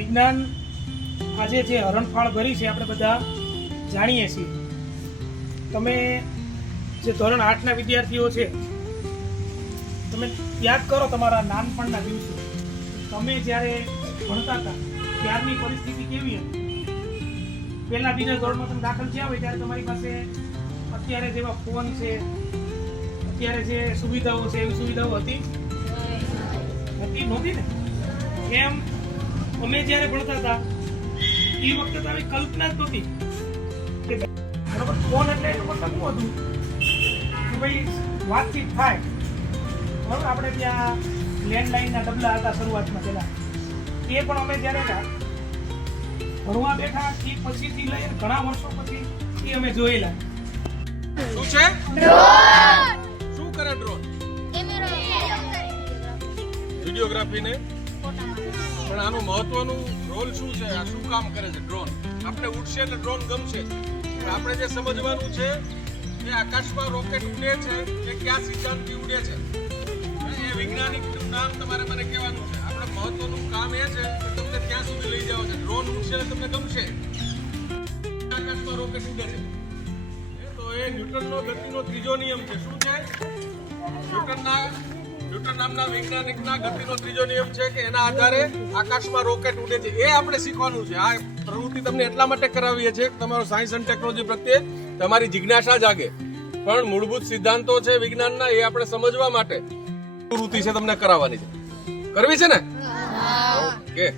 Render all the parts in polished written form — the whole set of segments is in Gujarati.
વિજ્ઞાન આજે જે હરણફાળ ભરી છે આપણે બધા જાણીએ છીએ. તમે જે ધોરણ 8ના વિદ્યાર્થીઓ છે, તમે યાદ કરો તમારા નાનપણના દિવસો. તમે જ્યારે ભણતા હતા ત્યારની પરિસ્થિતિ કેવી હતી? પહેલા બીજા ધોરણમાં તમે દાખલ થયા હોય ત્યારે તમારી પાસે અત્યારે જેવા ફોન છે, અત્યારે જે સુવિધાઓ છે એવી સુવિધાઓ હતી નહોતી ને? એમ અમે જ્યારે ભણતા હતા એ વખતે તો આવી કલ્પના જ નહોતી કે બરાબર ફોન એટલે એનો મતલબ શું હતું કે ભાઈ વાતચીત થાય. બરાબર, આપણે ત્યાં લેન્ડલાઇનના ડબલા હતા શરૂઆતમાં પહેલા, એ પણ અમે જ્યારે ભણવા બેઠા એ પછીથી લઈને ઘણા વર્ષો પછી એ અમે જોયેલા. શું છે ડ્રોન? શું કરે ડ્રોન? વિડિયોગ્રાફી ને પણ આનું મહત્વનું રોલ શું છે? આ શું કામ કરે છે ડ્રોન? આપણે ઉડશે એટલે ડ્રોન ગમશે. આપણે જે સમજવાનું છે એ આકાશમાં રોકેટ ઉડે છે એ કયા સિદ્ધાંતથી ઉડે છે, એ વૈજ્ઞાનિકનું નામ તમારે મને કહેવાનું છે. આપણે મહત્વનું કામ એ છે કે તમને ત્યાં સુધી લઈ જાવ છે. ડ્રોન ઉડશે એટલે તમને ગમશે. આકાશમાં રોકેટ ઉડે છે તો એ ન્યૂટનનો ગતિનો ત્રીજો નિયમ છે. શું છે? ન્યૂટન નામના વૈજ્ઞાનિકના ગતિનો ત્રીજો નિયમ છે કે એના આધારે આકાશમાં રોકેટ ઉડે છે. એ આપણે શીખવાનું છે. આ પ્રવૃત્તિ તમને એટલા માટે કરાવીએ છીએ કે તમારો સાયન્સ અને ટેકનોલોજી પ્રત્યે તમારી જિજ્ઞાસા જાગે. પણ મૂળભૂત સિદ્ધાંતો છે વિજ્ઞાનના, એ આપણે સમજવા માટે પ્રવૃત્તિ છે તમને કરાવવાની છે. કરવી છે ને? ઓકે.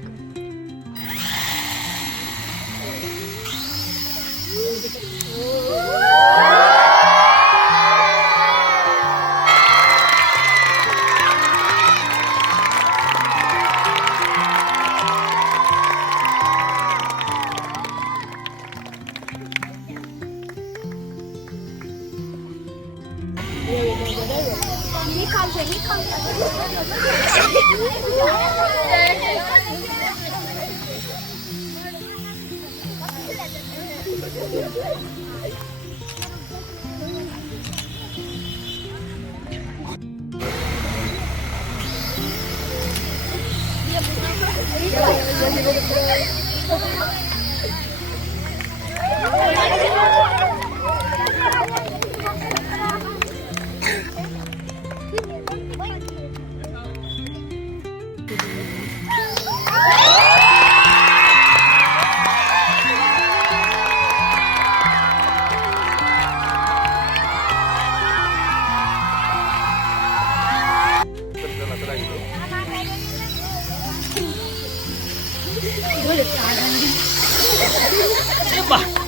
Bah.